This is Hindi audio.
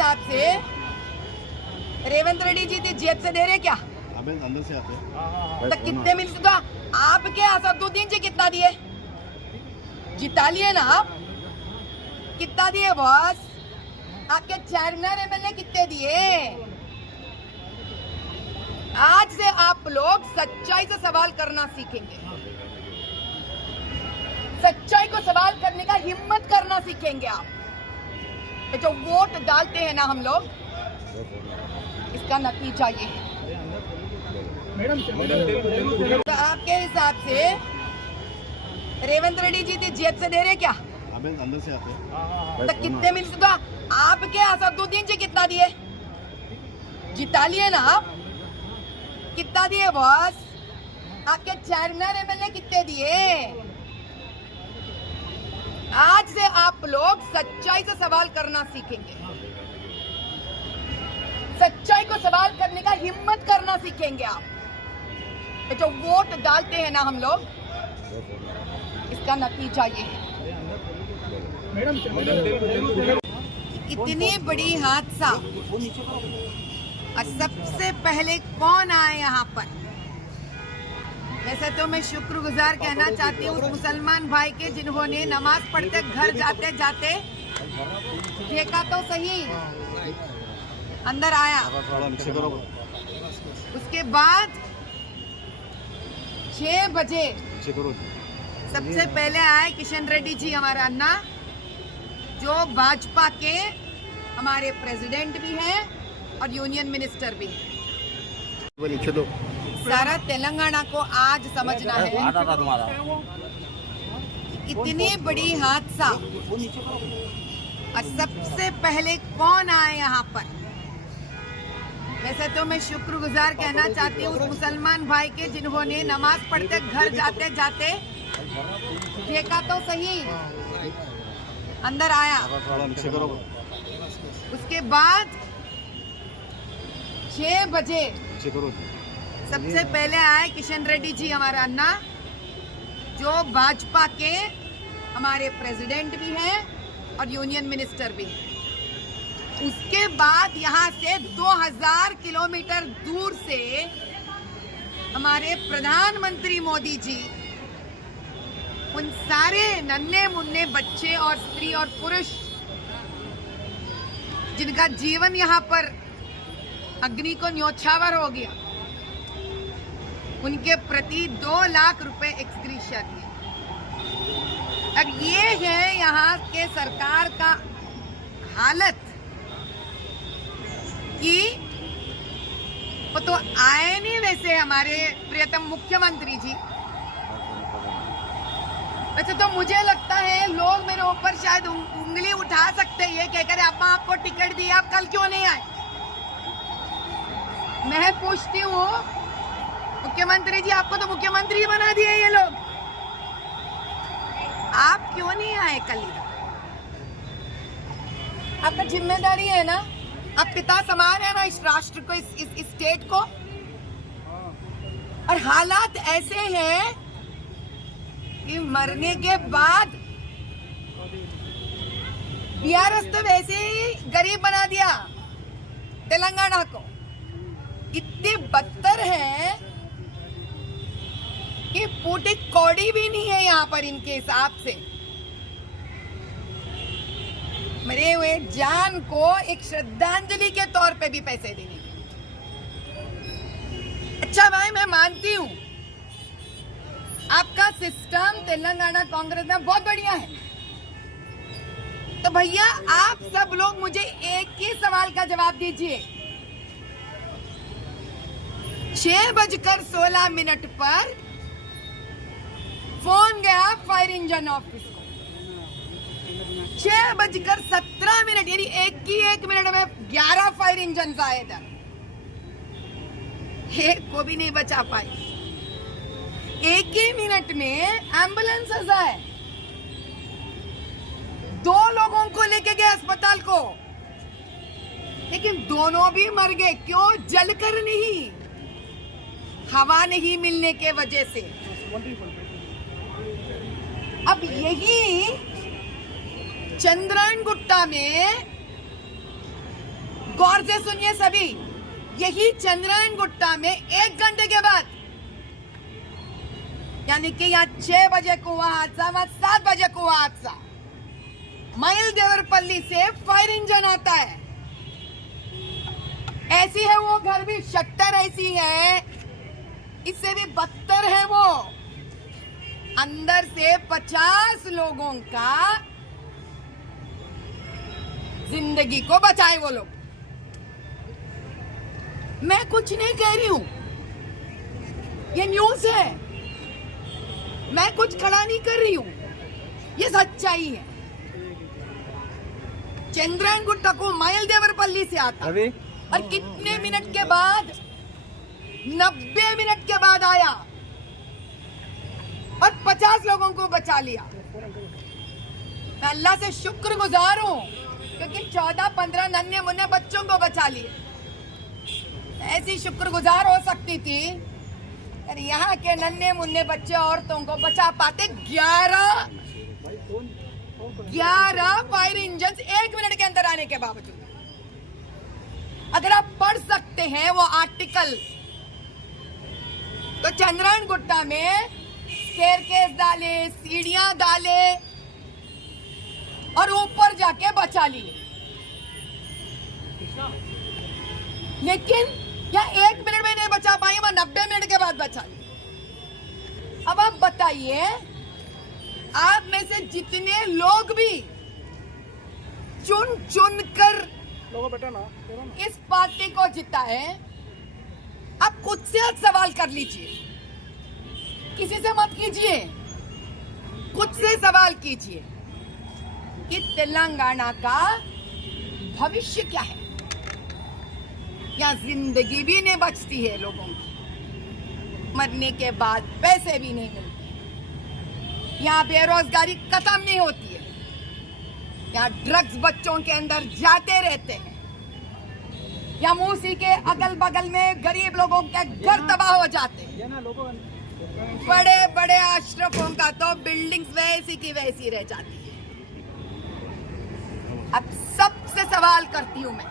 हिसाब से रेवंत रेड्डी जी जेब से दे रहे क्या? अंदर से आते तो कितने मिल तो आपके असदुद्दीन जी कितना दिए? जिता लिए ना आप? कितना दिए बॉस? आपके चेयरमैन एमएलए कितने दिए? आज से आप लोग सच्चाई से सवाल करना सीखेंगे, सच्चाई को सवाल करने का हिम्मत करना सीखेंगे। आप जो वोट डालते हैं ना हम लोग, इसका नतीजा ये है। तो आपके हिसाब से रेवंत रेड्डी जी जेब से दे रहे क्या? अंदर से आते तो कितने मिल तो आपके असदुद्दीन जी कितना दिए? जिता लिए ना आप? कितना दिए बॉस? आपके चेयरमैन एमएलए कितने दिए? आज से आप लोग सच्चाई से सवाल करना सीखेंगे, सच्चाई को सवाल करने का हिम्मत करना सीखेंगे। आप जो वोट डालते हैं ना हम लोग, इसका नतीजा ये है। इतनी बड़ी हादसा, और सबसे पहले कौन आए यहाँ पर? वैसे तो मैं शुक्रगुजार कहना चाहती हूँ उस मुसलमान भाई के जिन्होंने नमाज पढ़ते घर जाते जाते देखा तो सही, अंदर आया। उसके बाद 6 बजे सबसे पहले आए किशन रेड्डी जी, हमारा अन्ना, जो भाजपा के हमारे प्रेसिडेंट भी हैं और यूनियन मिनिस्टर भी हैं। सारा तेलंगाना को आज समझना है इतनी बड़ी हादसा, और सबसे पहले कौन आए यहाँ पर? वैसे तो मैं शुक्रगुजार कहना चाहती हूँ उस मुसलमान भाई के जिन्होंने नमाज पढ़ते घर जाते जाते देखा तो सही, अंदर आया। उसके बाद 6 बजे सबसे पहले आए किशन रेड्डी जी, हमारा अन्ना, जो भाजपा के हमारे प्रेसिडेंट भी हैं और यूनियन मिनिस्टर भी हैं। उसके बाद यहाँ से 2000 किलोमीटर दूर से हमारे प्रधानमंत्री मोदी जी उन सारे नन्हे मुन्ने बच्चे और स्त्री और पुरुष जिनका जीवन यहाँ पर अग्नि को न्योछावर हो गया, उनके प्रति 2 लाख रुपए एक्सग्रेशिया दिए। अब ये है यहाँ के सरकार का हालत कि वो तो आए नहीं वैसे हमारे प्रियतम मुख्यमंत्री जी। वैसे तो मुझे लगता है लोग मेरे ऊपर शायद उंगली उठा सकते हैं, ये कहकर अम्मा आपको टिकट दी, आप कल क्यों नहीं आए? मैं पूछती हूँ मुख्यमंत्री जी, आपको तो मुख्यमंत्री बना दिए ये लोग, आप क्यों नहीं आए कल? आपका जिम्मेदारी है ना, आप पिता समान है ना इस राष्ट्र को, इस स्टेट को। और हालात ऐसे हैं कि मरने के बाद बीआरएस तो वैसे ही गरीब बना दिया तेलंगाना को। इतने बदतर है कि फूटी कौड़ी भी नहीं है यहाँ पर इनके हिसाब से। मरे हुए जान को एक श्रद्धांजलि के तौर पे भी पैसे देने के। अच्छा भाई, मैं मानती हूँ आपका सिस्टम तेलंगाना कांग्रेस में बहुत बढ़िया है, तो भैया आप सब लोग मुझे एक ही सवाल का जवाब दीजिए। 6:16 पर फोन गया फायर इंजन ऑफिस को, 6:17 यानी एक मिनट में 11 फायर इंजन आए थे, एक को भी नहीं बचा पाए। एक ही मिनट में एम्बुलेंस आए, 2 लोगों को लेके गए अस्पताल को, लेकिन दोनों भी मर गए। क्यों? जलकर नहीं, हवा नहीं मिलने के वजह से। अब यही चंद्रायण गुट्टा में गौर से सुनिए सभी, यही चंद्रायन गुट्टा में 1 घंटे के बाद, यानी कि यहाँ 6 बजे को हुआ हादसा, वहां 7 बजे को हुआ हादसा, माइल देवरपल्ली से फायर इंजन आता है। ऐसी है वो घर भी, शट्टर ऐसी है, इससे भी बदतर है वो। अंदर से 50 लोगों का जिंदगी को बचाए वो लोग। मैं कुछ नहीं कह रही हूं, ये न्यूज है, मैं कुछ खड़ा नहीं कर रही हूं, ये सच्चाई है। चंद्रायन गुट्टा को माइल देवरपल्ली से आता और कितने मिनट के बाद, 90 मिनट के बाद आया और 50 लोगों को बचा लिया। मैं अल्लाह से शुक्रगुजार हूं क्योंकि 14-15 नन्हे मुन्ने बच्चों को बचा लिए। ऐसी शुक्रगुजार हो सकती थी अरे यहाँ के नन्हे मुन्ने बच्चे औरतों को बचा पाते। 11 फायर इंजन 1 मिनट के अंदर आने के बावजूद। अगर आप पढ़ सकते हैं वो आर्टिकल, तो चंद्रायन गुट्टा में स्टेयरकेस डाले, सीढ़ियां डाले और ऊपर जाके बचा लिए। लेकिन या 1 मिनट में नहीं बचा पाई, वह 90 मिनट के बाद बचा ली। अब आप बताइए, आप में से जितने लोग भी चुन चुन कर इस पार्टी को जिता है, आप खुद से आज सवाल कर लीजिए, किसी से मत कीजिए, खुद से सवाल कीजिए कि तेलंगाना का भविष्य क्या है। यहाँ जिंदगी भी नहीं बचती है लोगों की, मरने के बाद पैसे भी नहीं मिलते, यहाँ बेरोजगारी खत्म नहीं होती है, यहाँ ड्रग्स बच्चों के अंदर जाते रहते हैं, यहाँ मूसी के अगल बगल में गरीब लोगों के घर तबाह हो जाते हैं, बड़े बड़े आश्रमों का तो बिल्डिंग्स वैसी की वैसी रह जाती है। अब सबसे सवाल करती हूं मैं,